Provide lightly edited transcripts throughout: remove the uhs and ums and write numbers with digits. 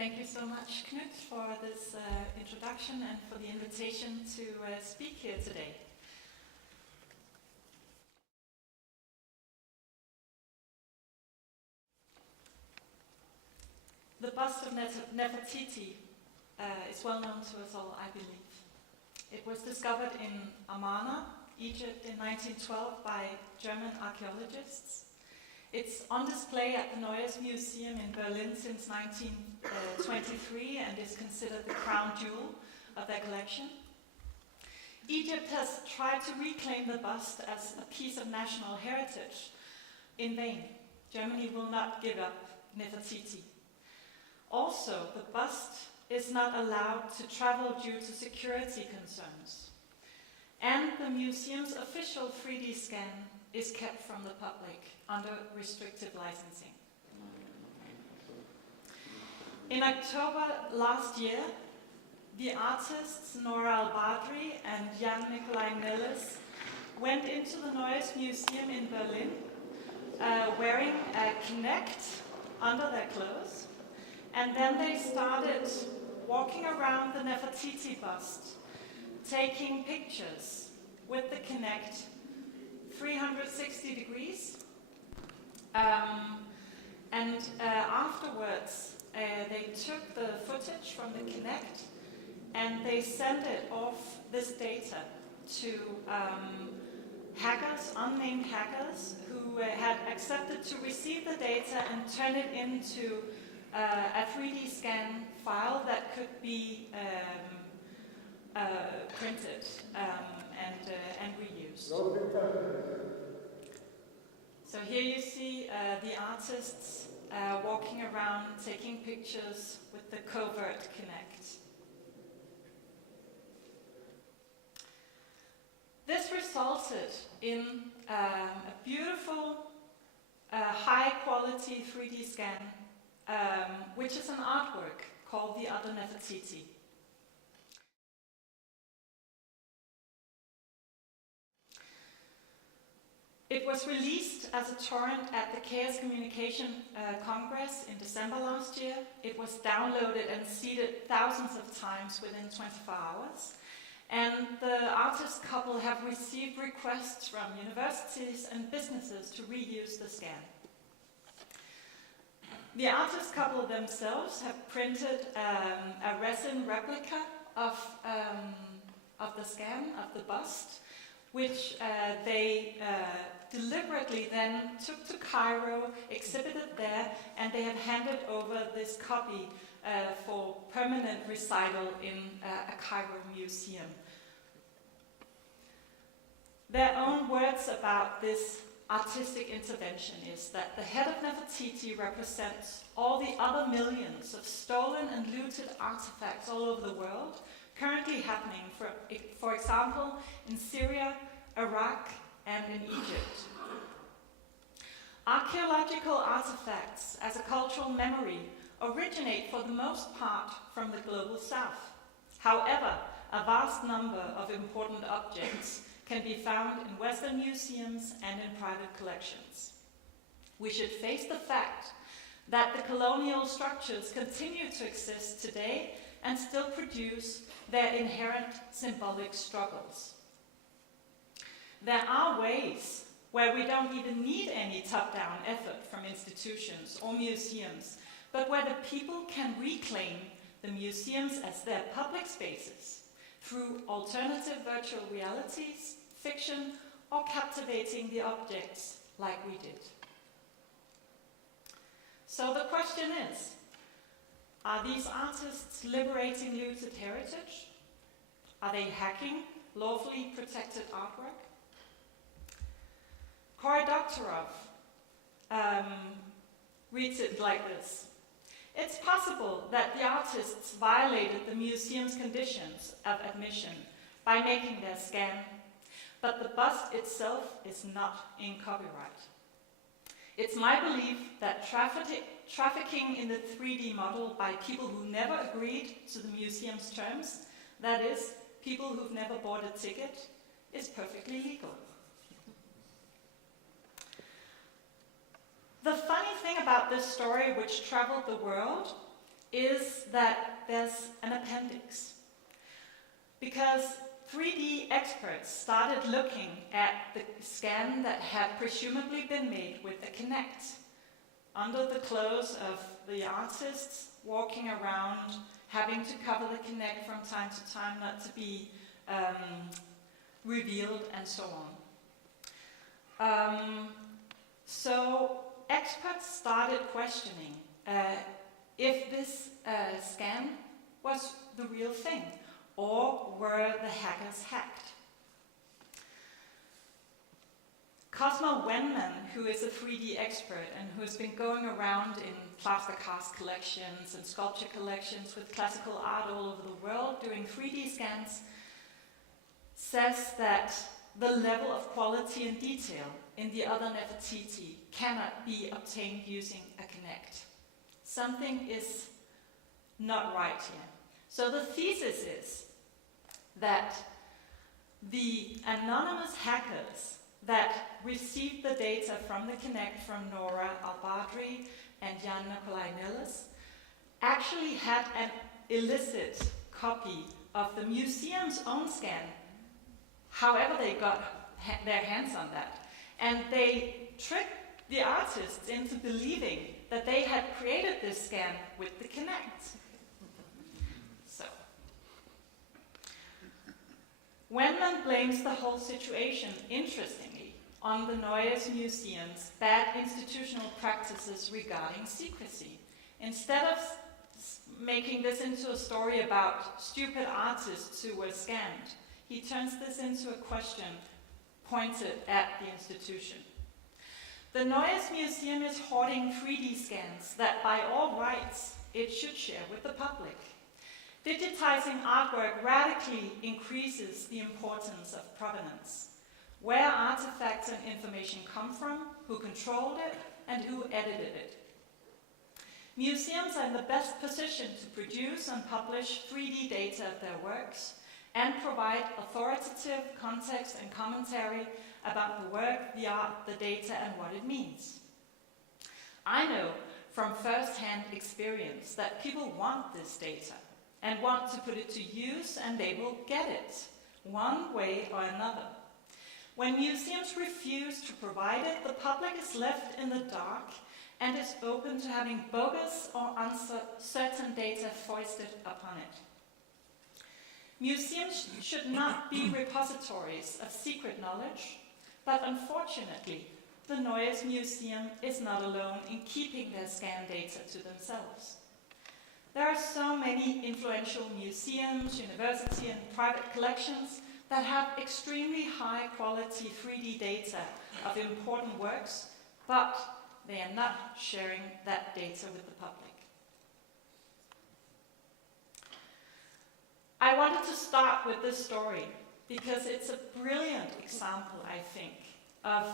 Thank you so much, Knut, for this introduction and for the invitation to speak here today. The bust of Nefertiti is well known to us all, I believe. It was discovered in Amarna, Egypt in 1912 by German archaeologists. It's on display at the Neues Museum in Berlin since 1923 and is considered the crown jewel of their collection. Egypt has tried to reclaim the bust as a piece of national heritage. In vain. Germany will not give up Nefertiti. Also, the bust is not allowed to travel due to security concerns. And the museum's official 3D scan is kept from the public under restricted licensing. In October last year, the artists Nora Al-Badri and Jan Nicolai Nelles went into the Neues Museum in Berlin wearing a Kinect under their clothes, and then they started walking around the Nefertiti bust, taking pictures with the Kinect 360 degrees, and afterwards they took the footage from the Kinect and they sent it off this data to hackers, unnamed hackers, who had accepted to receive the data and turn it into a 3D scan file that could be printed and reused. So here you see the artists walking around, taking pictures with the covert Kinect. This resulted in a beautiful, high-quality 3D scan, which is an artwork called the Other Nefertiti. It was released as a torrent at the Chaos Communication Congress in December last year. It was downloaded and seeded thousands of times within 24 hours. And the artist couple have received requests from universities and businesses to reuse the scan. The artist couple themselves have printed a resin replica of the scan, of the bust, which they deliberately then took to Cairo, exhibited there, and they have handed over this copy for permanent recital in a Cairo museum. Their own words about this artistic intervention is that the head of Nefertiti represents all the other millions of stolen and looted artifacts all over the world, currently happening, for example, in Syria, Iraq, and in Egypt. Archaeological artifacts as a cultural memory originate for the most part from the global south. However, a vast number of important objects can be found in Western museums and in private collections. We should face the fact that the colonial structures continue to exist today and still produce their inherent symbolic struggles. There are ways where we don't even need any top-down effort from institutions or museums, but where the people can reclaim the museums as their public spaces through alternative virtual realities, fiction, or captivating the objects like we did. So the question is, are these artists liberating looted heritage? Are they hacking lawfully protected artwork? Cory Doctorow reads it like this. It's possible that the artists violated the museum's conditions of admission by making their scan, but the bust itself is not in copyright. It's my belief that trafficking in the 3D model by people who never agreed to the museum's terms, that is, people who've never bought a ticket, is perfectly legal. The funny thing about this story, which traveled the world, is that there's an appendix. Because 3D experts started looking at the scan that had presumably been made with the Kinect, under the clothes of the artists, walking around, having to cover the Kinect from time to time, not to be revealed, and so on. So experts started questioning if this scan was the real thing, or were the hackers hacked? Cosmo Wenman, who is a 3D expert and who has been going around in plaster cast collections and sculpture collections with classical art all over the world doing 3D scans, says that the level of quality and detail in the other Nefertiti cannot be obtained using a Kinect. Something is not right here. So the thesis is that the anonymous hackers that received the data from the Kinect from Nora Al-Badri and Jan Nikolai Nellis actually had an illicit copy of the museum's own scan, however they got their hands on that. And they tricked the artists into believing that they had created this scan with the Kinect. So, Wenman blames the whole situation, interestingly, on the Neues Museum's bad institutional practices regarding secrecy. Instead of making this into a story about stupid artists who were scammed, he turns this into a question pointed at the institution. The Neues Museum is hoarding 3D scans that by all rights it should share with the public. Digitizing artwork radically increases the importance of provenance, where artifacts and information come from, who controlled it, and who edited it. Museums are in the best position to produce and publish 3D data of their works and provide authoritative context and commentary about the work, the art, the data, and what it means. I know from first-hand experience that people want this data and want to put it to use, and they will get it, one way or another. When museums refuse to provide it, the public is left in the dark and is open to having bogus or uncertain data foisted upon it. Museums should not be repositories of secret knowledge, but unfortunately, the Neues Museum is not alone in keeping their scan data to themselves. There are so many influential museums, university, and private collections that have extremely high quality 3D data of important works, but they are not sharing that data with the public. I wanted to start with this story because it's a brilliant example, I think, of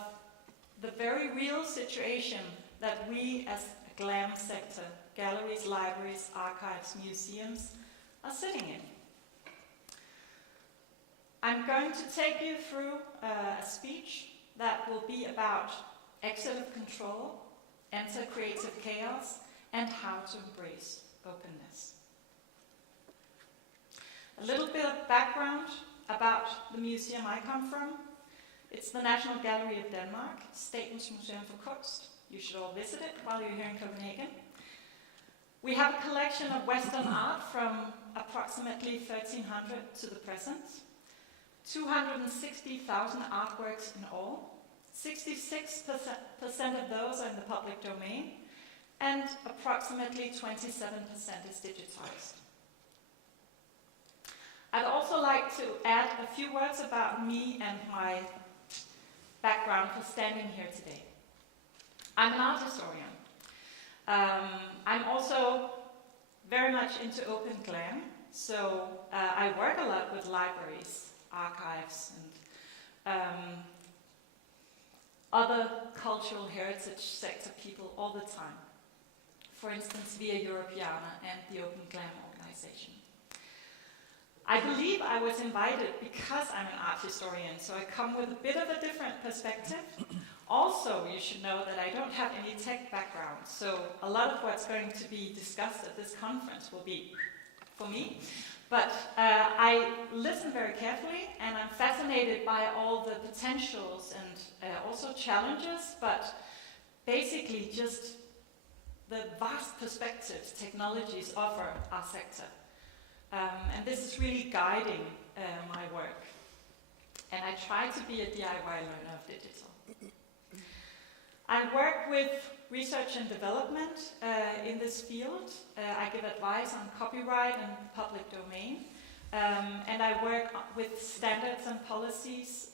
the very real situation that we as a GLAM sector, galleries, libraries, archives, museums, are sitting in. I'm going to take you through a speech that will be about exit of control, enter creative chaos, and how to embrace openness. A little bit of background about the museum I come from. It's the National Gallery of Denmark, Statens Museum for Kunst. You should all visit it while you're here in Copenhagen. We have a collection of Western art from approximately 1300 to the present. 260,000 artworks in all. 66% of those are in the public domain, and approximately 27% is digitized. I'd also like to add a few words about me and my background for standing here today. I'm an art historian. I'm also very much into open GLAM, so I work a lot with libraries, archives, and other cultural heritage sector people all the time. For instance, via Europeana and the Open GLAM organization. I believe I was invited because I'm an art historian, so I come with a bit of a different perspective Also, you should know that I don't have any tech background, so a lot of what's going to be discussed at this conference will be for me. But I listen very carefully, and I'm fascinated by all the potentials and also challenges, but basically just the vast perspectives technologies offer our sector. And this is really guiding my work. And I try to be a DIY learner of digital. I work with research and development in this field. I give advice on copyright and public domain. And I work with standards and policies,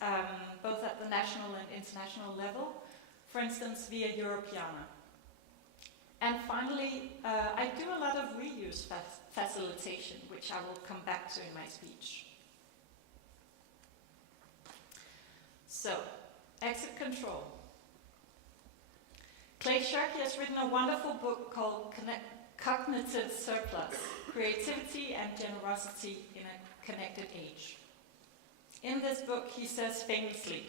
both at the national and international level, for instance, via Europeana. And finally, I do a lot of reuse facilitation, which I will come back to in my speech. So, exit control. Clay Shirky has written a wonderful book called Cognitive Surplus, Creativity and Generosity in a Connected Age. In this book, he says famously,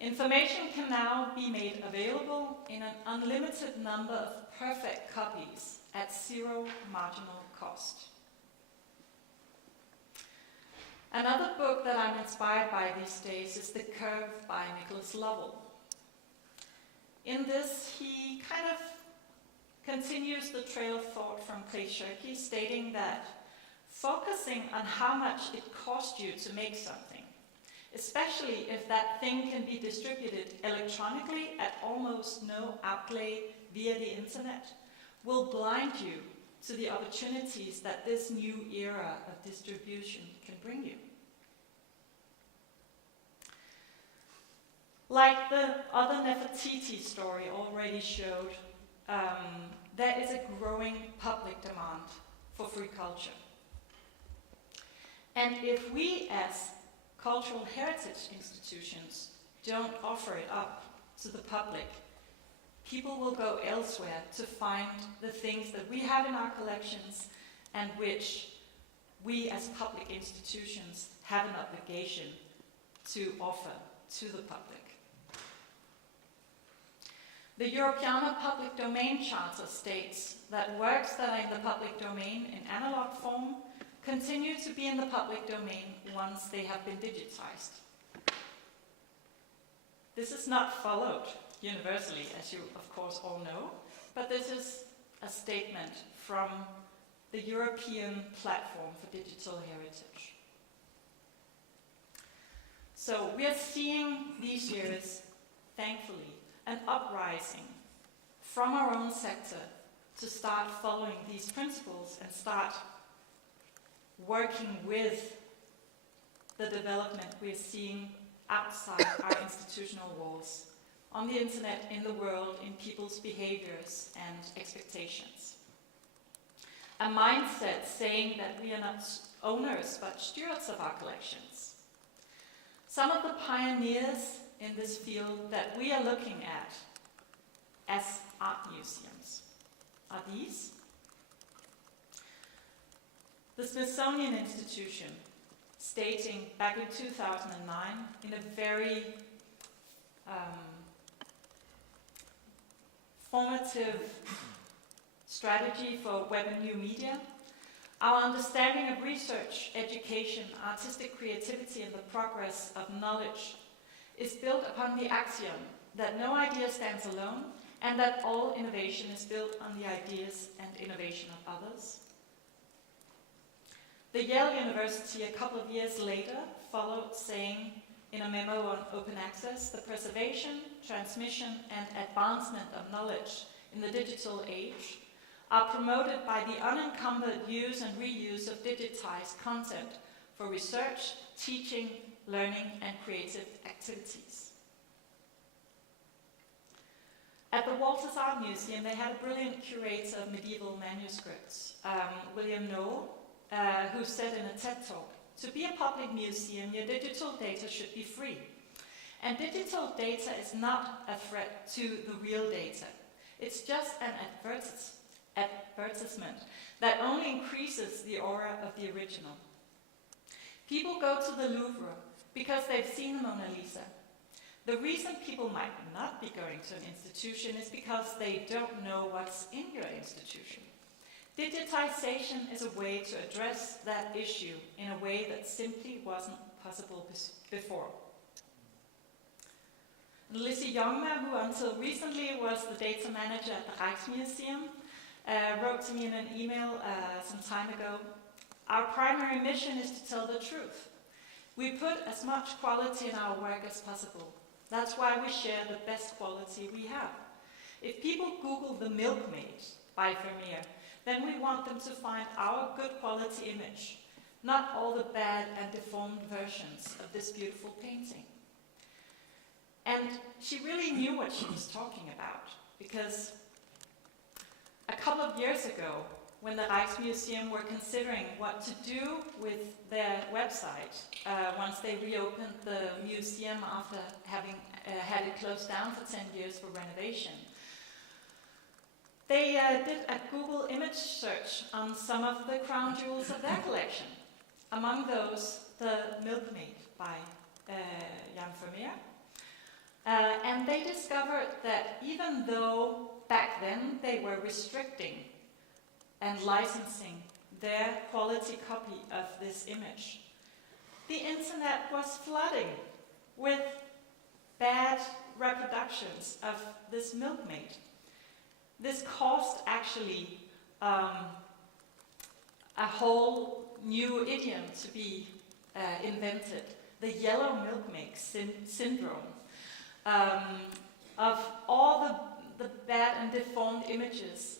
information can now be made available in an unlimited number of perfect copies at zero marginal cost. Another book that I'm inspired by these days is The Curve by Nicholas Lovell. In this, he kind of continues the trail of thought from Clay Shirky, stating that focusing on how much it cost you to make something, especially if that thing can be distributed electronically at almost no outlay via the internet, will blind you to the opportunities that this new era of distribution can bring you. Like the other Nefertiti story already showed, there is a growing public demand for free culture. And if we as cultural heritage institutions don't offer it up to the public, people will go elsewhere to find the things that we have in our collections and which we as public institutions have an obligation to offer to the public. The Europeana Public Domain Charter states that works that are in the public domain in analog form continue to be in the public domain once they have been digitized. This is not followed universally, as you of course all know, but this is a statement from the European Platform for Digital Heritage. So we are seeing these years, thankfully, an uprising from our own sector to start following these principles and start working with the development we're seeing outside our institutional walls, on the internet, in the world, in people's behaviors and expectations. A mindset saying that we are not owners but stewards of our collections. Some of the pioneers in this field that we are looking at as art museums are these. The Smithsonian Institution, stating back in 2009 in a very formative strategy for web and new media, our understanding of research, education, artistic creativity, and the progress of knowledge is built upon the axiom that no idea stands alone and that all innovation is built on the ideas and innovation of others. The Yale University, a couple of years later, followed, saying in a memo on open access, the preservation, transmission, and advancement of knowledge in the digital age are promoted by the unencumbered use and reuse of digitized content for research, teaching, learning, and creative activities. At the Walters Art Museum, they had a brilliant curator of medieval manuscripts, William Noel, who said in a TED Talk, "To be a public museum, your digital data should be free. And digital data is not a threat to the real data. It's just an advertisement that only increases the aura of the original. People go to the Louvre because they've seen the Mona Lisa. The reason people might not be going to an institution is because they don't know what's in your institution. Digitization is a way to address that issue in a way that simply wasn't possible before. Lizzie Youngma, who until recently was the data manager at the Rijksmuseum, wrote to me in an email some time ago, "Our primary mission is to tell the truth. We put as much quality in our work as possible. That's why we share the best quality we have. If people Google The Milkmaid by Vermeer, then we want them to find our good quality image, not all the bad and deformed versions of this beautiful painting." And she really knew what she was talking about, because a couple of years ago, when the Rijksmuseum were considering what to do with their website once they reopened the museum after having had it closed down for 10 years for renovation, they did a Google image search on some of the crown jewels of their collection. Among those, the Milkmaid by Jan Vermeer. And they discovered that even though back then they were restricting and licensing their quality copy of this image, the internet was flooding with bad reproductions of this Milkmaid. This caused actually a whole new idiom to be invented, the yellow milkmaid syndrome, of all the bad and deformed images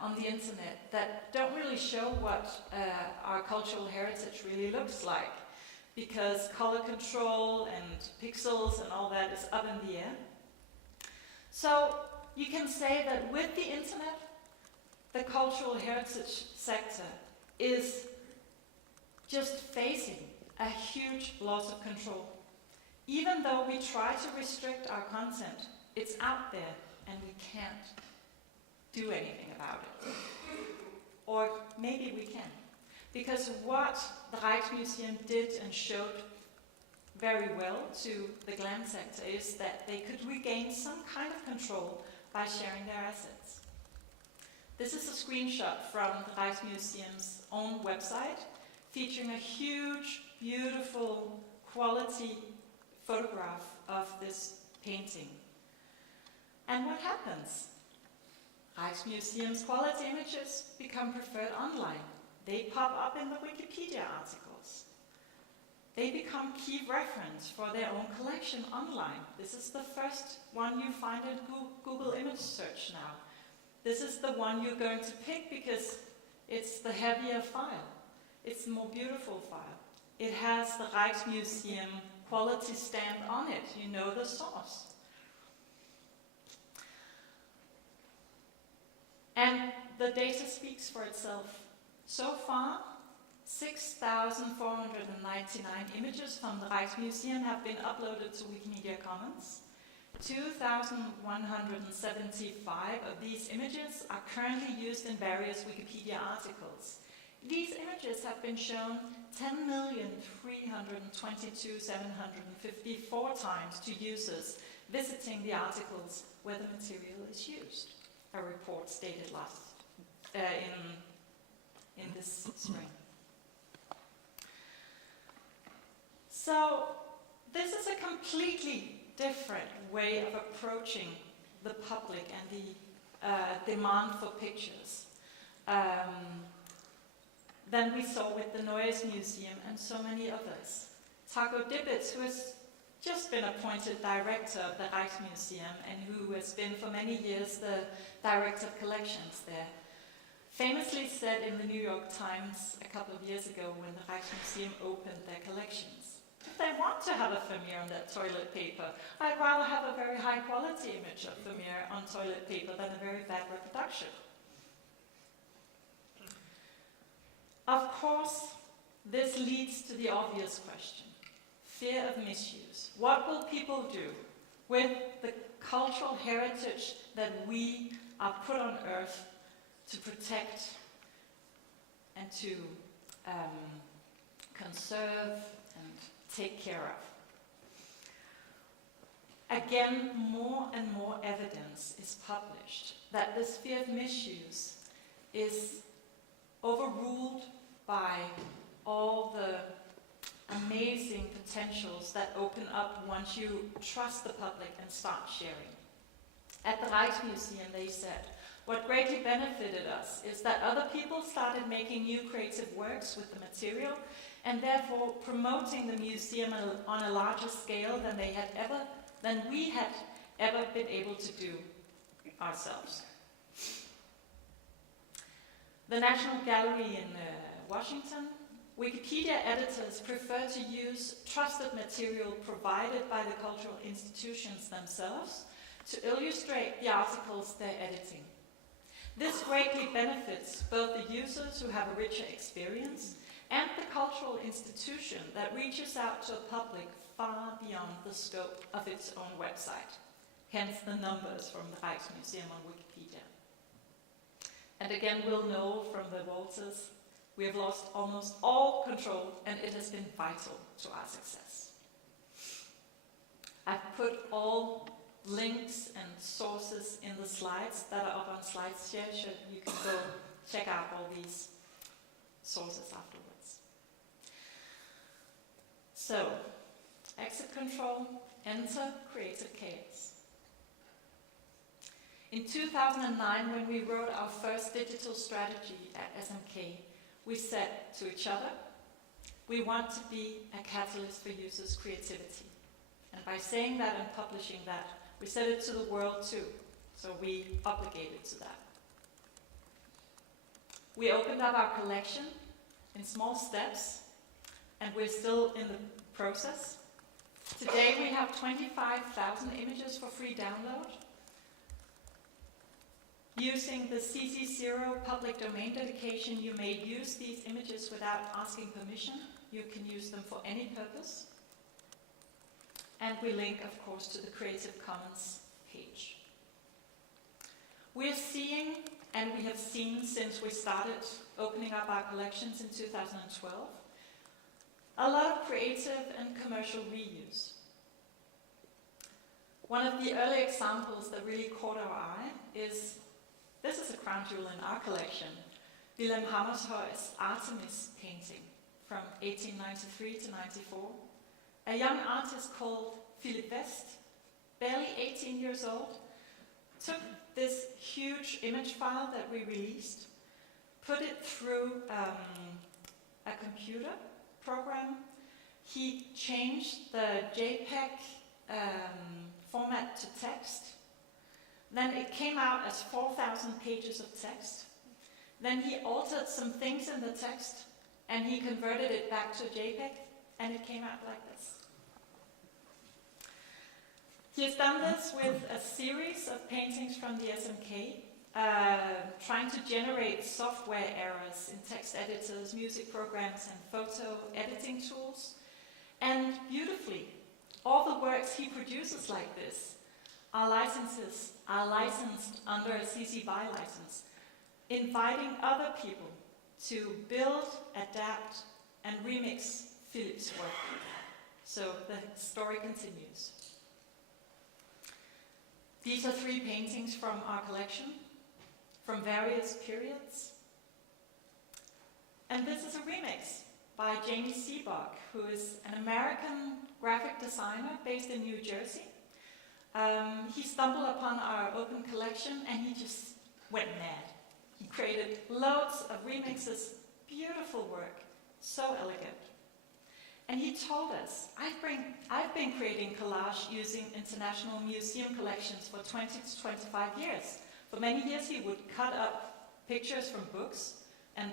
on the internet that don't really show what our cultural heritage really looks like, because color control and pixels and all that is up in the air. So you can say that with the internet, the cultural heritage sector is just facing a huge loss of control. Even though we try to restrict our content, it's out there and we can't do anything about it. Or maybe we can. Because what the Rijksmuseum did and showed very well to the glam sector is that they could regain some kind of control by sharing their assets. This is a screenshot from the Rijksmuseum's own website, featuring a huge, beautiful, quality photograph of this painting. And what happens? Rijksmuseum's quality images become preferred online. They pop up in the Wikipedia articles. They become key reference for their own collection online. This is the first one you find in Google image search now. This is the one you're going to pick because it's the heavier file. It's the more beautiful file. It has the Rijksmuseum quality stamp on it. You know the source. And the data speaks for itself. So far, 6,499 images from the Rijksmuseum have been uploaded to Wikimedia Commons. 2,175 of these images are currently used in various Wikipedia articles. These images have been shown 10,322,754 times to users visiting the articles where the material is used. A report stated in this spring. So this is a completely different way of approaching the public and the demand for pictures than we saw with the Neues Museum and so many others. Taco Dibbets, who has just been appointed director of the Rijksmuseum and who has been for many years the director of collections there, famously said in the New York Times a couple of years ago when the Rijksmuseum opened their collections, if they want to have a Vermeer on their toilet paper, I'd rather have a very high quality image of Vermeer on toilet paper than a very bad reproduction. Of course, this leads to the obvious question. Fear of misuse. What will people do with the cultural heritage that we are put on earth to protect and to conserve and take care of? again, more and more evidence is published that this fear of misuse is overruled by all the amazing potentials that open up once you trust the public and start sharing. At the Rijksmuseum, they said, what greatly benefited us is that other people started making new creative works with the material and therefore promoting the museum on a larger scale than we had ever been able to do ourselves. The National Gallery in Washington, Wikipedia editors prefer to use trusted material provided by the cultural institutions themselves to illustrate the articles they're editing. This greatly benefits both the users who have a richer experience and the cultural institution that reaches out to a public far beyond the scope of its own website. Hence the numbers from the Rijksmuseum on Wikipedia. And again, we'll know from the Walters, we have lost almost all control, and it has been vital to our success. I've put all links and sources in the slides that are up on SlideShare, so you can go check out all these sources afterwards. So, exit control, enter creative chaos. In 2009, when we wrote our first digital strategy at SMK, we said to each other, we want to be a catalyst for users' creativity. And by saying that and publishing that, we said it to the world too, so we obligated to that. We opened up our collection in small steps, and we're still in the process. Today we have 25,000 images for free download. Using the CC0 public domain dedication, you may use these images without asking permission. You can use them for any purpose. And we link, of course, to the Creative Commons page. We're seeing, and we have seen since we started opening up our collections in 2012, a lot of creative and commercial reuse. One of the early examples that really caught our eye is, this is a crown jewel in our collection, Wilhelm Hammershøi's Artemis painting from 1893 to 94. A young artist called Philip West, barely 18 years old, took this huge image file that we released, put it through a computer program. He changed the JPEG format to text. Then it came out as 4,000 pages of text. Then he altered some things in the text, and he converted it back to JPEG, and it came out like this. He has done this with a series of paintings from the SMK, trying to generate software errors in text editors, music programs, and photo editing tools. And beautifully, all the works he produces like this are licensed under a CC BY license, inviting other people to build, adapt, and remix Philip's work. So the story continues. These are 3 paintings from our collection, from various periods. And this is a remix by Jamie Seabuck, who is an American graphic designer based in New Jersey. He stumbled upon our open collection and he just went mad. He created loads of remixes, beautiful work, so elegant. And he told us, I've been creating collage using international museum collections for 20 to 25 years. For many years he would cut up pictures from books and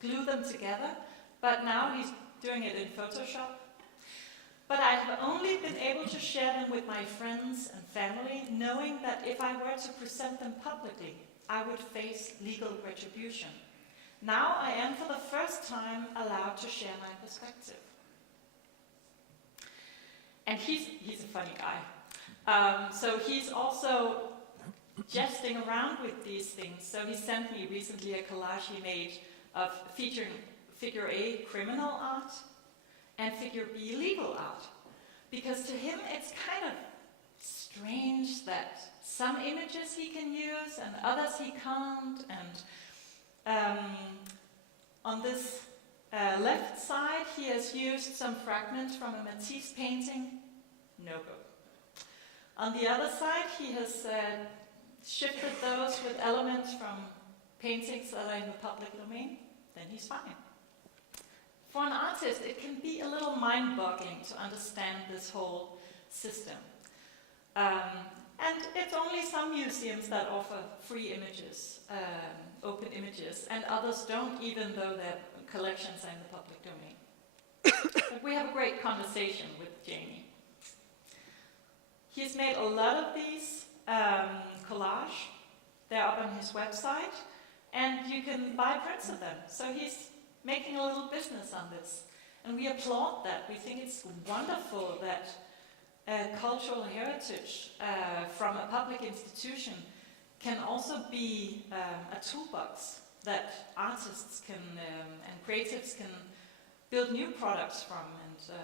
glue them together, but now he's doing it in Photoshop. But I have only been able to share them with my friends and family, knowing that if I were to present them publicly, I would face legal retribution. Now I am for the first time allowed to share my perspective. And he's a funny guy. So he's also jesting around with these things. So he sent me recently a collage he made of featuring figure A criminal art and figure B legal art. Because to him it's kind of strange that some images he can use and others he can't. And on this left side, he has used some fragments from a Matisse painting. No go. On the other side, he has shifted those with elements from paintings that are in the public domain. Then he's fine. For an artist, it can be a little mind-boggling to understand this whole system. And it's only some museums that offer free images, open images, and others don't, even though their collections are in the public domain. But we have a great conversation with Jamie. He's made a lot of these collage. They're up on his website, and you can buy prints of them. So he's making a little business on this. And we applaud that. We think it's wonderful that cultural heritage from a public institution can also be a toolbox that artists can and creatives can build new products from. And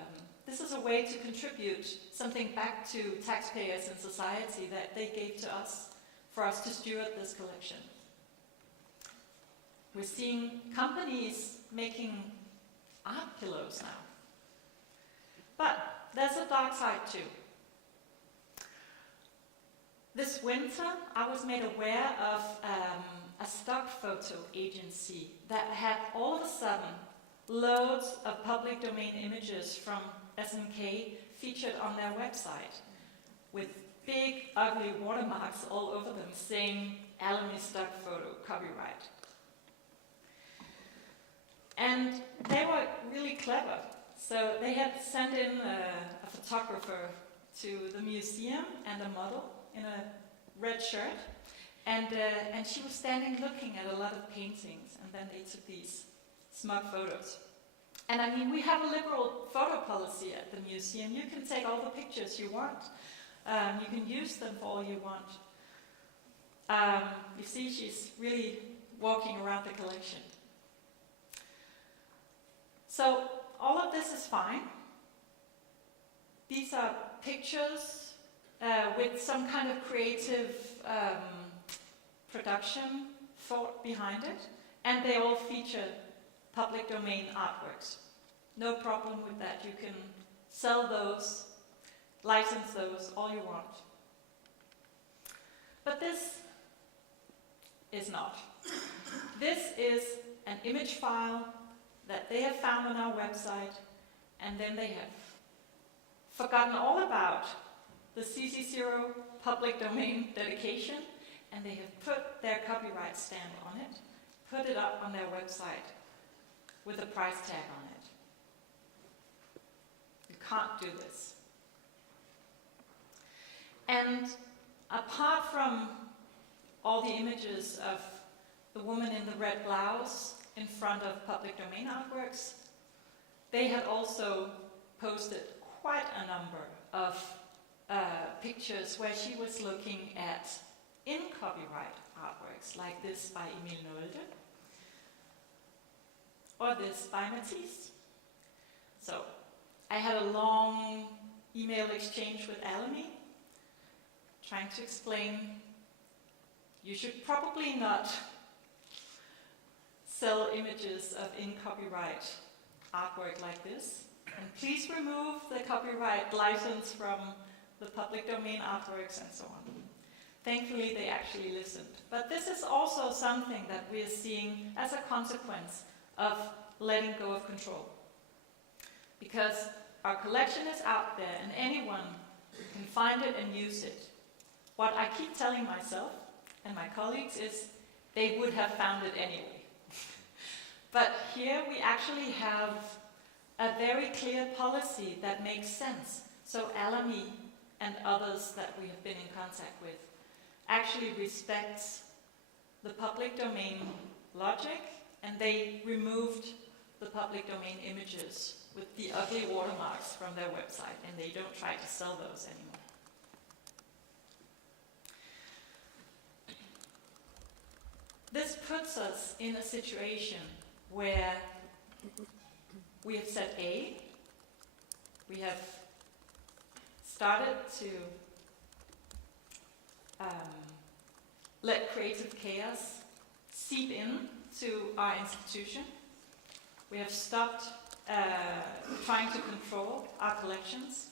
this is a way to contribute something back to taxpayers and society that they gave to us for us to steward this collection. We're seeing companies making art pillows now. But there's a dark side too. This winter, I was made aware of a stock photo agency that had all of a sudden loads of public domain images from SMK featured on their website with big, ugly watermarks all over them saying Alamy stock photo, copyright. And they were really clever. So they had sent in a photographer to the museum and a model in a red shirt. And she was standing looking at a lot of paintings, and then they took these smug photos. And I mean, we have a liberal photo policy at the museum. You can take all the pictures you want. You can use them for all you want. You see, she's really walking around the collection. So all of this is fine. These are pictures with some kind of creative production thought behind it, and they all feature public domain artworks. No problem with that. You can sell those, license those, all you want. But this is not. This is an image file that they have found on our website, and then they have forgotten all about the CC0 public domain dedication, and they have put their copyright stamp on it, put it up on their website with a price tag on it. You can't do this. And apart from all the images of the woman in the red blouse in front of public domain artworks, they had also posted quite a number of pictures where she was looking at in copyright artworks, like this by Emil Nolde, or this by Matisse. So I had a long email exchange with Alamy, trying to explain you should probably not sell images of in copyright artwork like this, and please remove the copyright license from the public domain artworks and so on. Thankfully, they actually listened. But this is also something that we are seeing as a consequence of letting go of control. Because our collection is out there and anyone can find it and use it. What I keep telling myself and my colleagues is they would have found it anyway. But here we actually have a very clear policy that makes sense. So Alamy and others that we have been in contact with actually respects the public domain logic, and they removed the public domain images with the ugly watermarks from their website, and they don't try to sell those anymore. This puts us in a situation where we have said A, we have started to let creative chaos seep in to our institution. We have stopped trying to control our collections.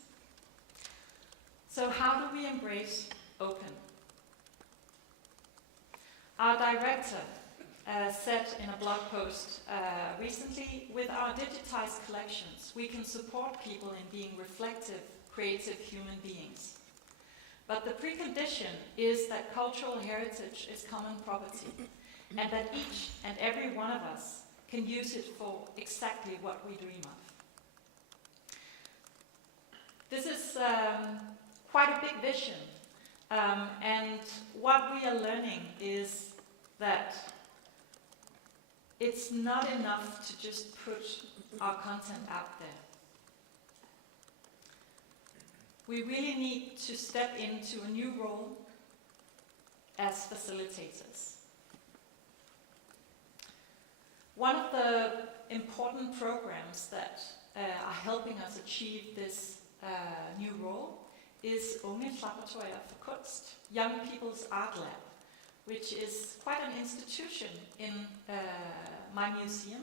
So how do we embrace open? Our director said in a blog post recently, with our digitized collections, we can support people in being reflective, creative human beings. But the precondition is that cultural heritage is common property, and that each and every one of us can use it for exactly what we dream of. This is quite a big vision, and what we are learning is that it's not enough to just put our content out there. We really need to step into a new role as facilitators. One of the important programs that are helping us achieve this new role is Unges Laboratorier for Kunst, Young People's Art Lab, which is quite an institution in my museum.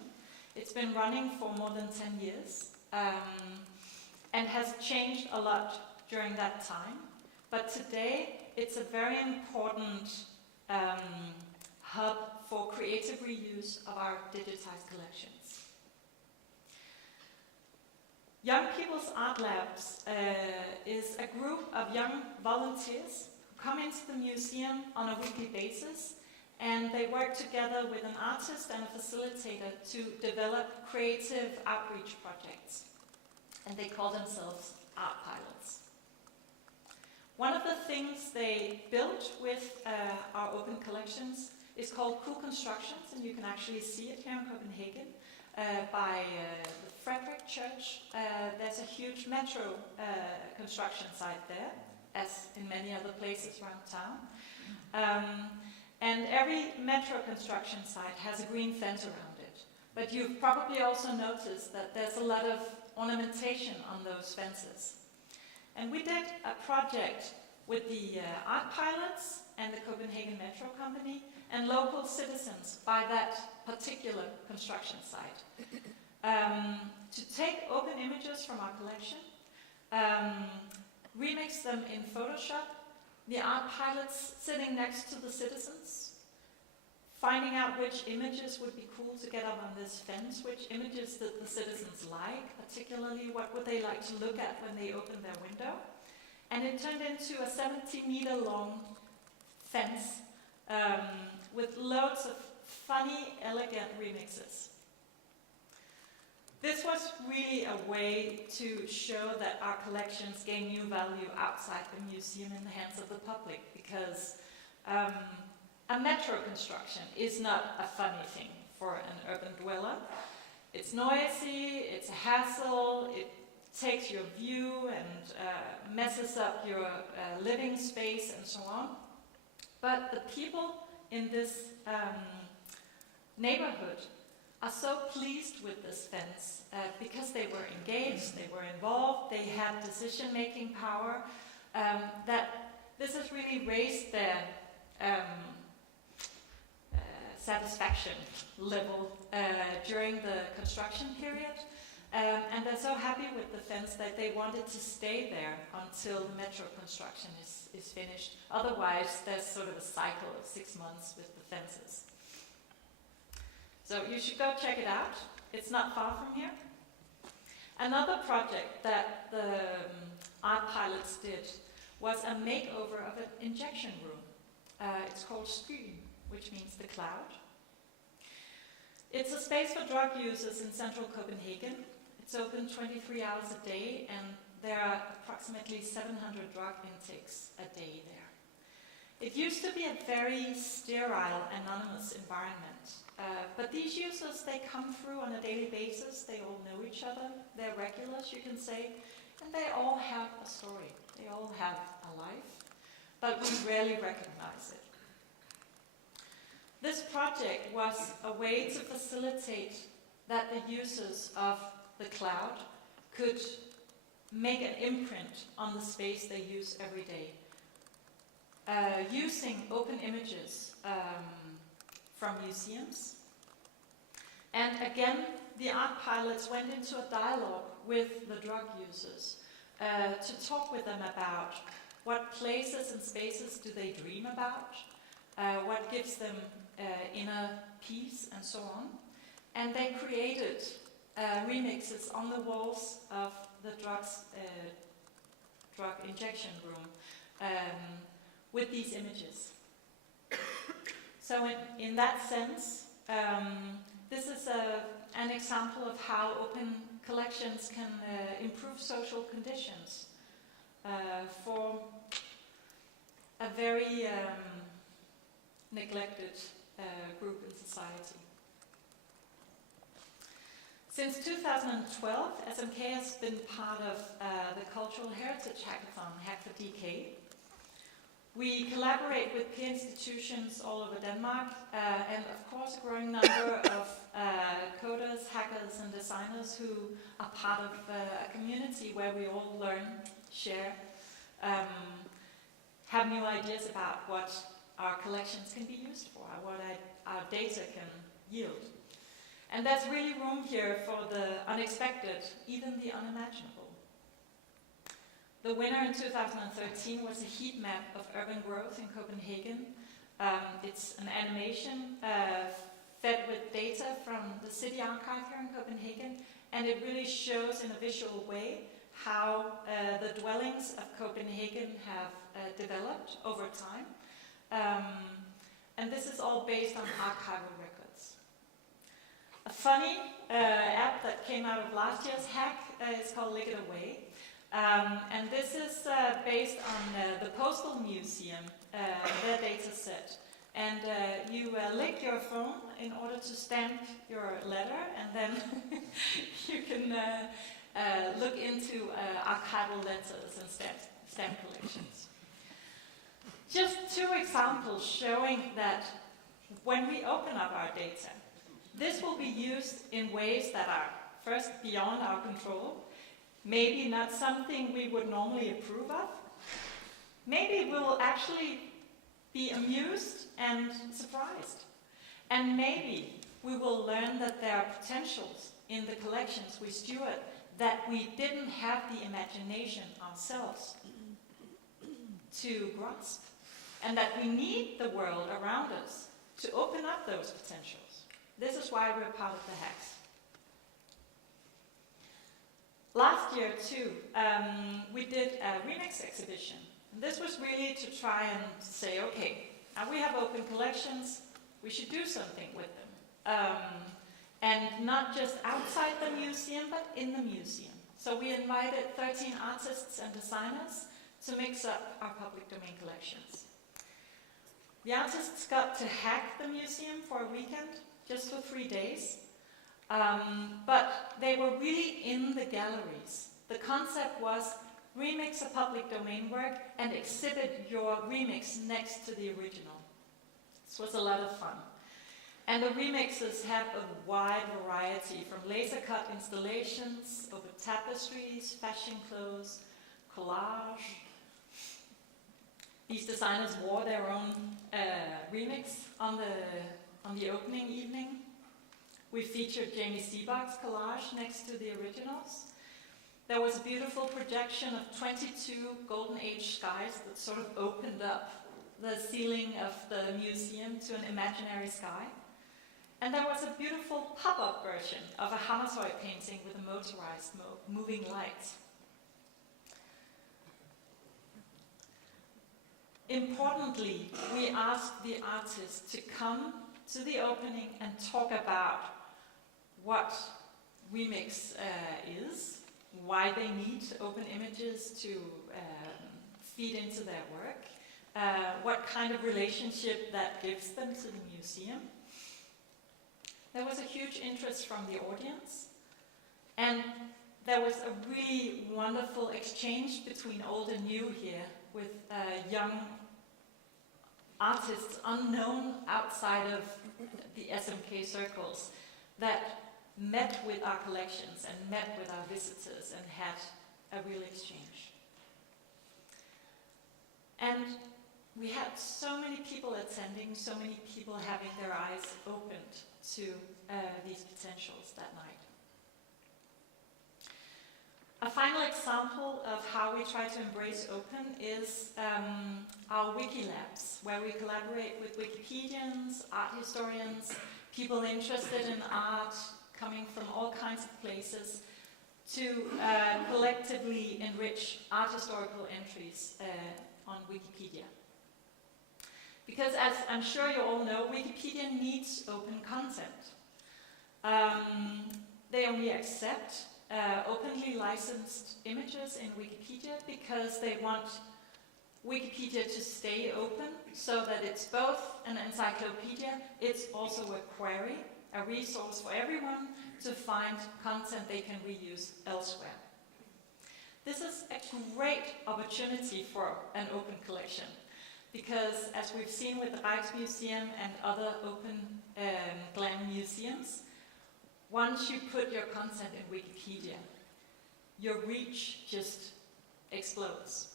It's been running for more than 10 years and has changed a lot during that time. But today it's a very important hub for creative reuse of our digitized collections. Young People's Art Labs is a group of young volunteers who come into the museum on a weekly basis, and they work together with an artist and a facilitator to develop creative outreach projects. And they call themselves art pilots. One of the things they built with our open collections is called Cool Constructions, and you can actually see it here in Copenhagen by the Frederick Church. There's a huge metro construction site there, as in many other places around town. And every metro construction site has a green fence around it. But you've probably also noticed that there's a lot of ornamentation on those fences. And we did a project with the art pilots and the Copenhagen Metro Company and local citizens by that particular construction site to take open images from our collection, remix them in Photoshop, the art pilots sitting next to the citizens, finding out which images would be cool to get up on this fence, which images that the citizens like, particularly what would they like to look at when they open their window. And it turned into a 70-meter long fence with loads of funny, elegant remixes. This was really a way to show that our collections gain new value outside the museum in the hands of the public, because a metro construction is not a funny thing for an urban dweller. It's noisy, it's a hassle, it takes your view and messes up your living space and so on. But the people in this neighborhood are so pleased with this fence because they were engaged, they were involved, they had decision-making power, that this has really raised their satisfaction level during the construction period. And they're so happy with the fence that they wanted to stay there until the metro construction is finished. Otherwise, there's sort of a cycle of 6 months with the fences. So you should go check it out. It's not far from here. Another project that the art pilots did was a makeover of an injection room. It's called Skyen, which means the cloud. It's a space for drug users in central Copenhagen. It's open 23 hours a day, and there are approximately 700 drug intakes a day there. It used to be a very sterile, anonymous environment, but these users, they come through on a daily basis. They all know each other. They're regulars, you can say, and they all have a story. They all have a life, but we rarely recognize it. This project was a way to facilitate that the users of the cloud could make an imprint on the space they use every day. using open images from museums. And again, the art pilots went into a dialogue with the drug users to talk with them about what places and spaces do they dream about, what gives them inner peace, and so on. And they created remixes on the walls of the drug injection room with these images. So in that sense, this is an example of how open collections can improve social conditions for a very neglected group in society. Since 2012, SMK has been part of the Cultural Heritage Hackathon, Hack for DK. We collaborate with peer institutions all over Denmark, and of course a growing number of coders, hackers and designers who are part of a community where we all learn, share, have new ideas about what our collections can be used for, what our data can yield. And there's really room here for the unexpected, even the unimaginable. The winner in 2013 was a heat map of urban growth in Copenhagen. It's an animation fed with data from the city archive here in Copenhagen, and it really shows in a visual way how the dwellings of Copenhagen have developed over time. And this is all based on archival records. A funny app that came out of last year's hack is called Lick It Away. And this is based on the Postal Museum, their data set. And you lick your phone in order to stamp your letter, and then you can look into archival letters and stamp collections. Just two examples showing that when we open up our data, this will be used in ways that are first beyond our control, maybe not something we would normally approve of. Maybe we'll actually be amused and surprised. And maybe we will learn that there are potentials in the collections we steward that we didn't have the imagination ourselves to grasp. And that we need the world around us to open up those potentials. This is why we're part of the hacks. Last year, too, we did a remix exhibition. And this was really to try and say, okay, now we have open collections, we should do something with them. And not just outside the museum, but in the museum. So we invited 13 artists and designers to mix up our public domain collections. The artists got to hack the museum for a weekend, just for 3 days. But they were really in the galleries. The concept was remix a public domain work and exhibit your remix next to the original. This was a lot of fun. And the remixes have a wide variety, from laser cut installations, over tapestries, fashion clothes, collage. These designers wore their own remix on the opening evening. We featured Jamie Seebach's collage next to the originals. There was a beautiful projection of 22 Golden Age skies that sort of opened up the ceiling of the museum to an imaginary sky. And there was a beautiful pop-up version of a Hammershøi painting with a motorized moving lights. Importantly, we asked the artists to come to the opening and talk about what remix is, why they need open images to feed into their work, what kind of relationship that gives them to the museum. There was a huge interest from the audience, and there was a really wonderful exchange between old and new here, with young artists unknown outside of the SMK circles that met with our collections and met with our visitors and had a real exchange. And we had so many people attending, so many people having their eyes opened to these potentials that night. A final example of how we try to embrace open is our wiki labs, where we collaborate with Wikipedians, art historians, people interested in art, coming from all kinds of places, to collectively enrich art historical entries on Wikipedia. Because as I'm sure you all know, Wikipedia needs open content. They only accept openly licensed images in Wikipedia because they want Wikipedia to stay open so that it's both an encyclopedia, it's also a query, a resource for everyone to find content they can reuse elsewhere. This is a great opportunity for an open collection because, as we've seen with the Rijksmuseum and other open GLAM museums, once you put your content in Wikipedia, your reach just explodes.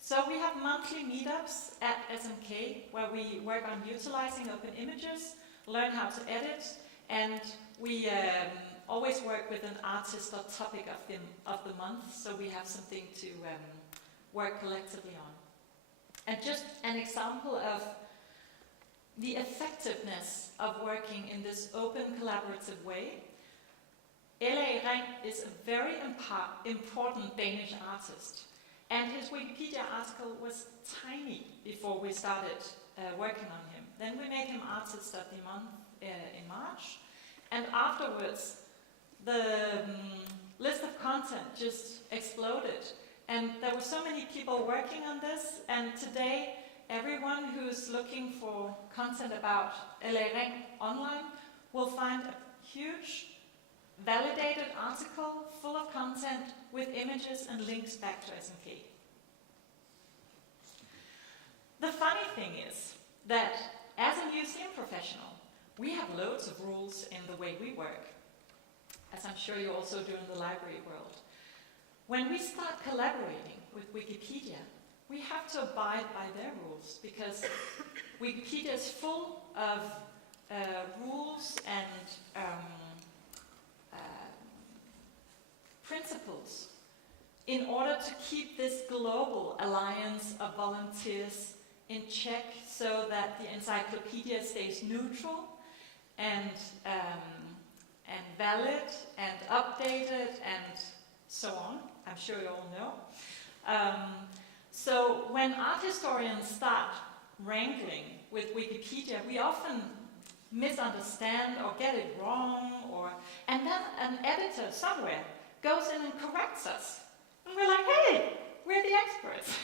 So we have monthly meetups at SMK where we work on utilizing open images, learn how to edit, and we always work with an artist or topic of the month, so we have something to work collectively on. And just an example of the effectiveness of working in this open collaborative way, ELAG is a very important Danish artist, and his Wikipedia article was tiny before we started working on him. Then we made him Artist of the Month in March, and afterwards the list of content just exploded, and there were so many people working on this, and today everyone who's looking for content about ELAG online will find a huge validated article full of content with images and links back to SMK. The funny thing is that as a museum professional, we have loads of rules in the way we work, as I'm sure you also do in the library world. When we start collaborating with Wikipedia, we have to abide by their rules because Wikipedia is full of rules and principles in order to keep this global alliance of volunteers in check so that the encyclopedia stays neutral and valid and updated and so on. I'm sure you all know. So when art historians start wrangling with Wikipedia, we often misunderstand or get it wrong, and then an editor somewhere goes in and corrects us. And we're like, hey, we're the experts.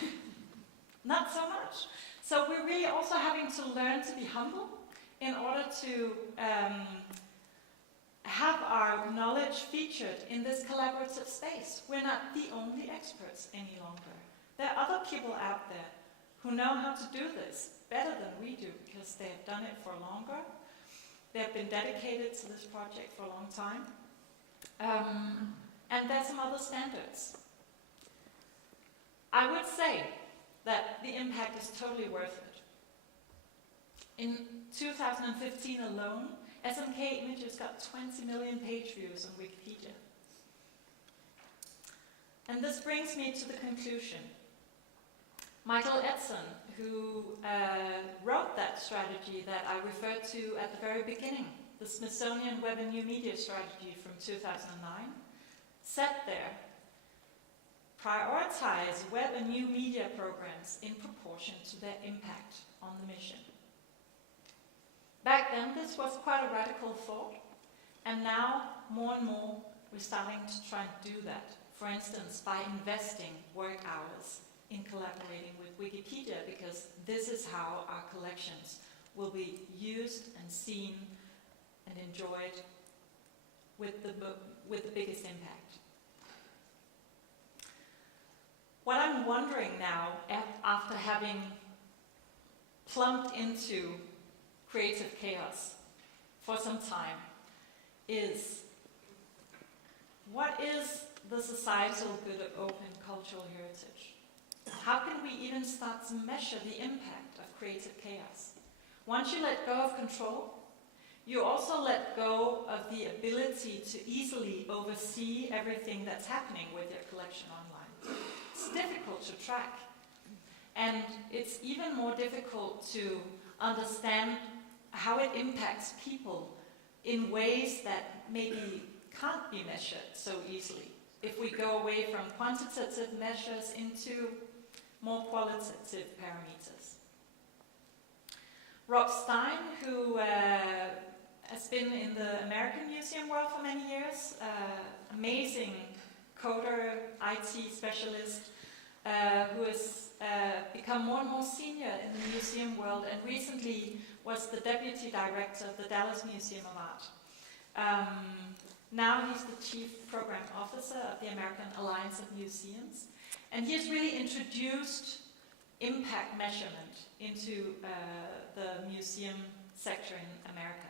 Not so much. So we're really also having to learn to be humble in order to have our knowledge featured in this collaborative space. We're not the only experts any longer. There are other people out there who know how to do this better than we do because they have done it for longer. They have been dedicated to this project for a long time. And there's some other standards. I would say that the impact is totally worth it. In 2015 alone, SMK Images got 20 million page views on Wikipedia. And this brings me to the conclusion. Michael Edson, who wrote that strategy that I referred to at the very beginning, the Smithsonian Web and New Media Strategy from 2009, said there, prioritize web and new media programs in proportion to their impact on the mission. Back then, this was quite a radical thought, and now, more and more, we're starting to try and do that. For instance, by investing work hours in collaborating with Wikipedia, because this is how our collections will be used and seen and enjoyed with the biggest impact. What I'm wondering now, after having plumped into creative chaos for some time, is what is the societal good of open cultural heritage? how can we even start to measure the impact of creative chaos? Once you let go of control, you also let go of the ability to easily oversee everything that's happening with your collection online. It's difficult to track, and it's even more difficult to understand how it impacts people in ways that maybe can't be measured so easily. If we go away from quantitative measures into more qualitative parameters. Rob Stein, who has been in the American museum world for many years, amazing coder, IT specialist, who has become more and more senior in the museum world, and recently was the deputy director of the Dallas Museum of Art. Now he's the chief program officer of the American Alliance of Museums, and he has really introduced impact measurement into the museum sector in America.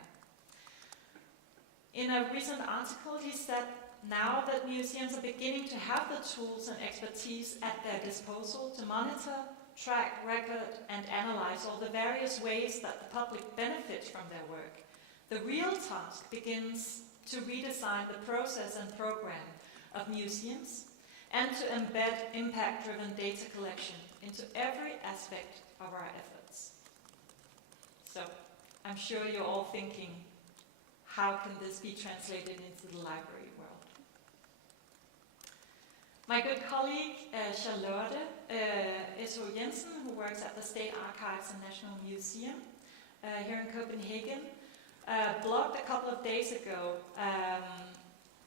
In a recent article, he said now that museums are beginning to have the tools and expertise at their disposal to monitor, track, record, and analyze all the various ways that the public benefits from their work, the real task begins to redesign the process and program of museums and to embed impact-driven data collection into every aspect of our efforts. So, I'm sure you're all thinking, how can this be translated into the library world? My good colleague, Charlotte S.O. Jensen, who works at the State Archives and National Museum here in Copenhagen, blogged a couple of days ago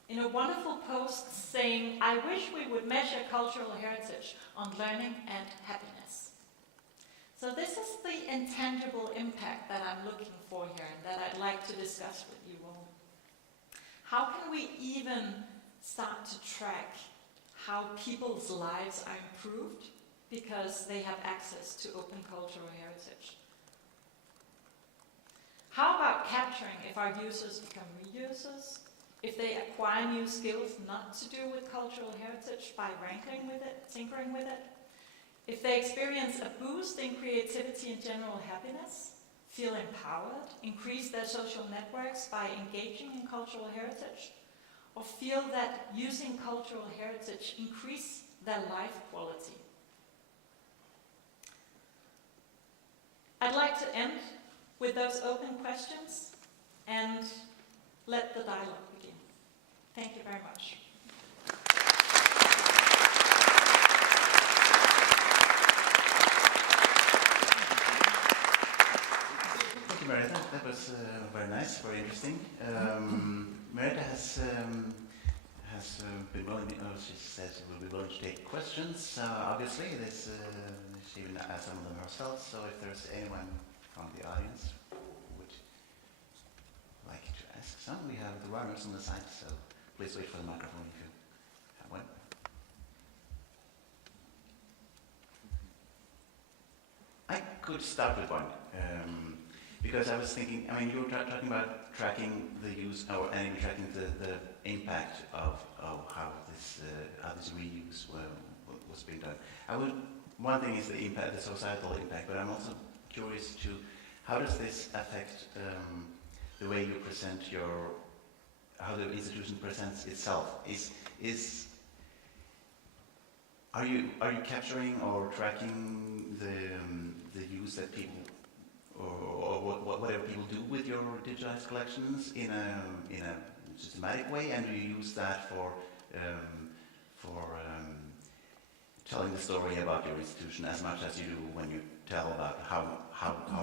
in a wonderful post saying, "I wish we would measure cultural heritage on learning and happiness." So this is the intangible impact that I'm looking for here and that I'd like to discuss with you all. How can we even start to track how people's lives are improved because they have access to open cultural heritage? How about capturing if our users become reusers, if they acquire new skills not to do with cultural heritage by wrangling with it, tinkering with it, if they experience a boost in creativity and general happiness, feel empowered, increase their social networks by engaging in cultural heritage, or feel that using cultural heritage increase their life quality. I'd like to end with those open questions and let the dialogue begin. Thank you very much. Thank you, Merete. That was very nice, very interesting. Merete has been willing, she says will be willing to take questions. Obviously, she even asked some of them herself, so if there's anyone from the audience who would like to ask some, we have the runners on the side, so please wait for the microphone if you have one. I could start with one, because I was thinking, I mean, you were talking about tracking the use, or and tracking the impact of how this reuse was being done. One thing is the impact, the societal impact, but I'm also curious to how does this affect the way you present how the institution presents itself? Are you capturing or tracking the use that people or whatever people do with your digitized collections in a systematic way, and do you use that for telling the story about your institution as much as you do when you tell about how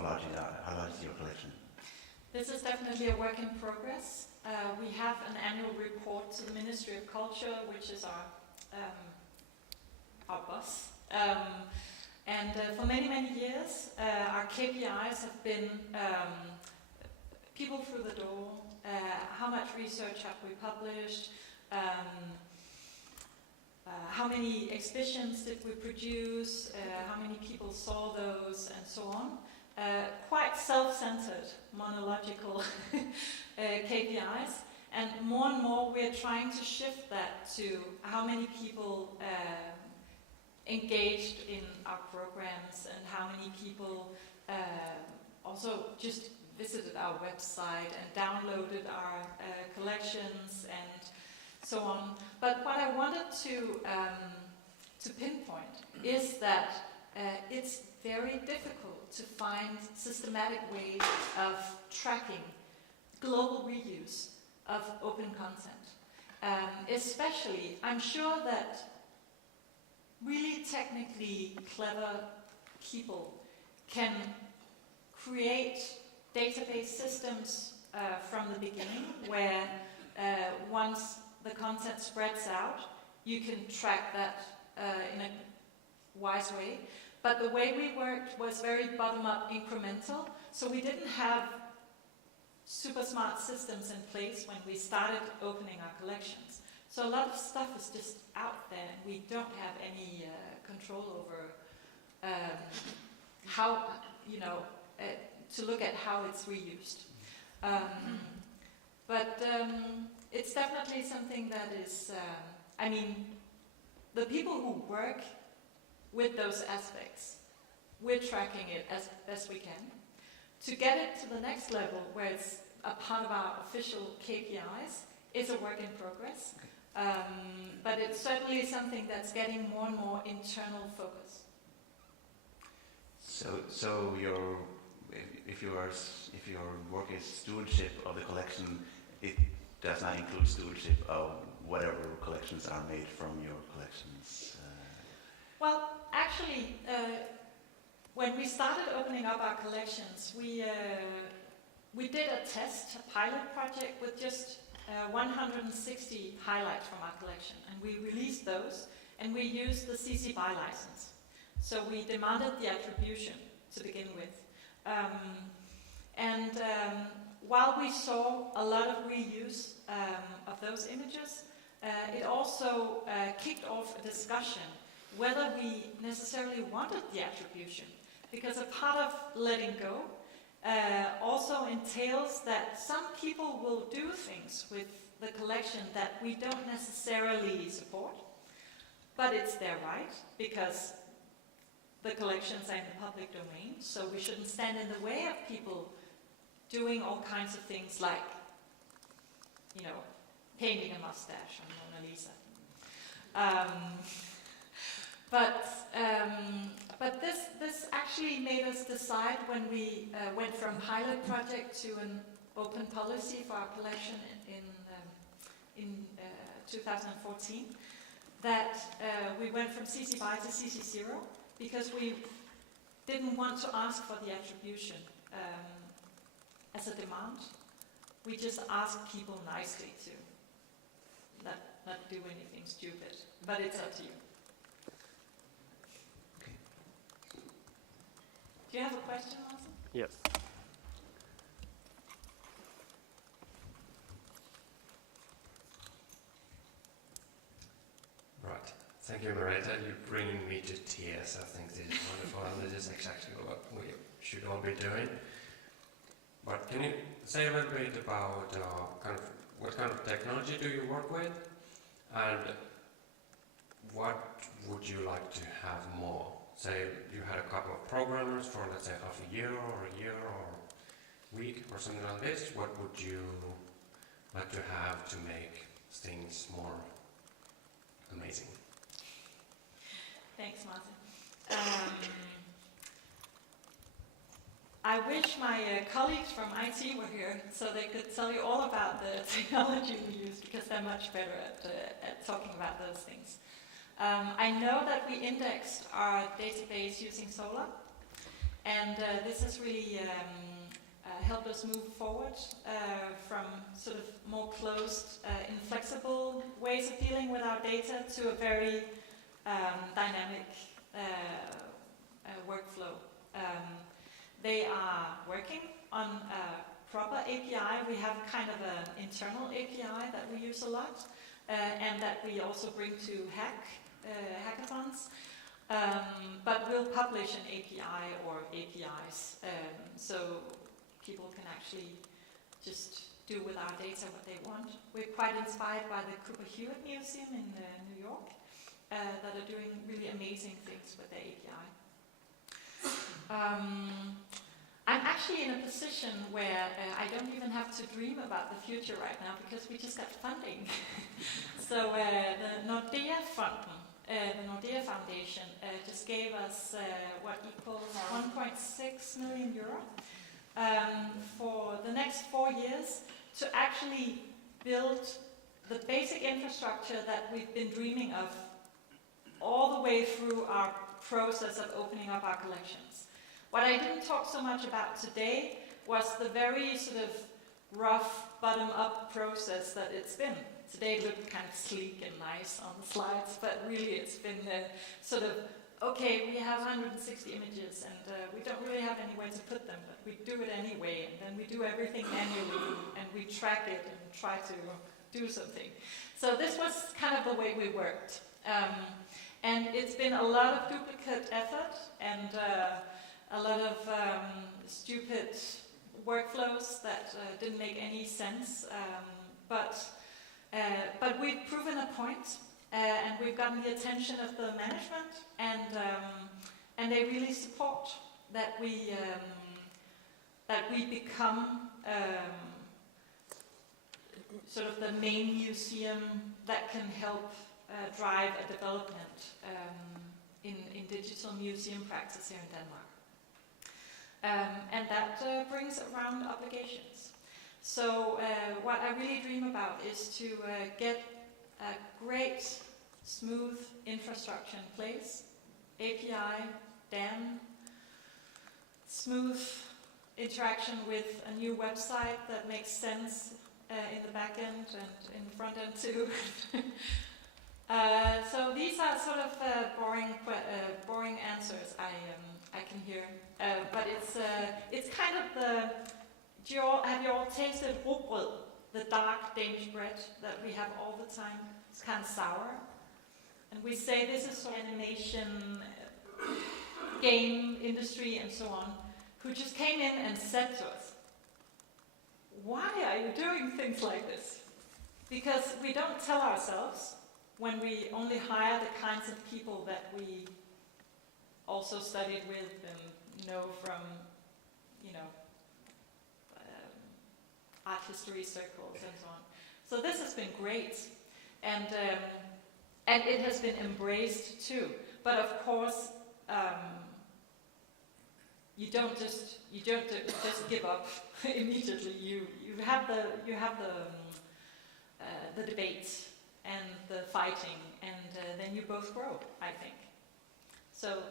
large is your collection? This is definitely a work in progress. We have an annual report to the Ministry of Culture, which is our boss. And for many, many years, our KPIs have been people through the door, how much research have we published, how many exhibitions did we produce, how many people saw those, and so on. Quite self-centered, monological KPIs. And more we're trying to shift that to how many people engaged in our programs and how many people also just visited our website and downloaded our collections and so on. But what I wanted to pinpoint is that it's very difficult to find systematic ways of tracking global reuse of open content. Especially, I'm sure that really technically clever people can create database systems from the beginning where once the content spreads out, you can track that in a wise way. But the way we worked was very bottom-up incremental, so we didn't have super smart systems in place when we started opening our collections. So a lot of stuff is just out there and we don't have any control over how, to look at how it's reused. But it's definitely something that is, the people who work with those aspects, we're tracking it as best we can. To get it to the next level, where it's a part of our official KPIs, is a work in progress. But it's certainly something that's getting more and more internal focus. So if your work is stewardship of the collection, it does not include stewardship of whatever collections are made from your collections. Well, actually, when we started opening up our collections, we did a test, a pilot project with just 160 highlights from our collection, and we released those, and we used the CC BY license. So we demanded the attribution to begin with. While we saw a lot of reuse of those images, it also kicked off a discussion whether we necessarily wanted the attribution, because a part of letting go also entails that some people will do things with the collection that we don't necessarily support, but it's their right, because the collections are in the public domain, so we shouldn't stand in the way of people doing all kinds of things like, painting a mustache on Mona Lisa. But this actually made us decide when we went from pilot project to an open policy for our collection in 2014, that we went from CC BY to CC 0 because we didn't want to ask for the attribution as a demand. We just asked people nicely to not do anything stupid, but it's up to you. Do you have a question, Martin? Yes. Right. Thank you, Merete. You're bringing me to tears. I think this is wonderful, and this is exactly what we should all be doing. But can you say a little bit about what kind of technology do you work with, and what would you like to have more? Say you had a couple of programmers for, let's say, half a year or a week or something like this. What would you like to have to make things more amazing? Thanks, Martin. I wish my colleagues from IT were here so they could tell you all about the technology we use, because they're much better at talking about those things. I know that we indexed our database using Solar, and this has really helped us move forward from sort of more closed, inflexible ways of dealing with our data to a very dynamic workflow. They are working on a proper API. We have kind of an internal API that we use a lot, and that we also bring to hackathons. But we'll publish an API or APIs, so people can actually just do with our data what they want. We're quite inspired by the Copenhagen Museum in New York, that are doing really amazing things with their API. I'm actually in a position where I don't even have to dream about the future right now because we just got funding. So the Nordea Foundation just gave us what equals 1.6 million euro for the next 4 years to actually build the basic infrastructure that we've been dreaming of all the way through our process of opening up our collections. What I didn't talk so much about today was the very sort of rough bottom-up process that it's been. Today it looked kind of sleek and nice on the slides, but really it's been sort of, okay, we have 160 images and we don't really have anywhere to put them, but we do it anyway, and then we do everything manually and we track it and try to do something. So this was kind of the way we worked. And it's been a lot of duplicate effort and a lot of stupid workflows that didn't make any sense. But we've proven a point, and we've gotten the attention of the management, and they really support that we become sort of the main museum that can help drive a development in digital museum practice here in Denmark. And that brings around obligations. So what I really dream about is to get a great, smooth infrastructure in place, API, DAM, smooth interaction with a new website that makes sense in the back end and in the front end too. So these are sort of boring answers I can hear, but it's kind of the. Have you all tasted rugbrød, the dark Danish bread that we have all the time? It's kind of sour, and we say this is sort of animation, game industry, and so on, who just came in and said to us, "Why are you doing things like this?" Because we don't tell ourselves. When we only hire the kinds of people that we also studied with and know from, art history circles and so on. So this has been great, and it has been embraced too. But of course, you don't just give up immediately. You have the debate and the fighting, and then you both grow, I think. So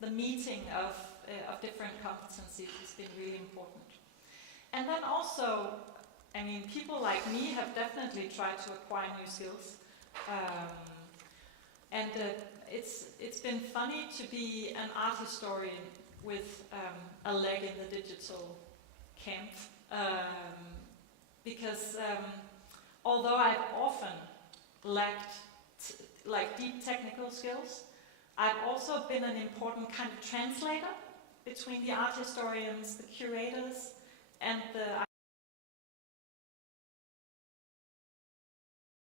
the meeting of different competencies has been really important. And then also, I mean, people like me have definitely tried to acquire new skills. And it's been funny to be an art historian with a leg in the digital camp, because although I've often lacked deep technical skills, I've also been an important kind of translator between the art historians, the curators, and the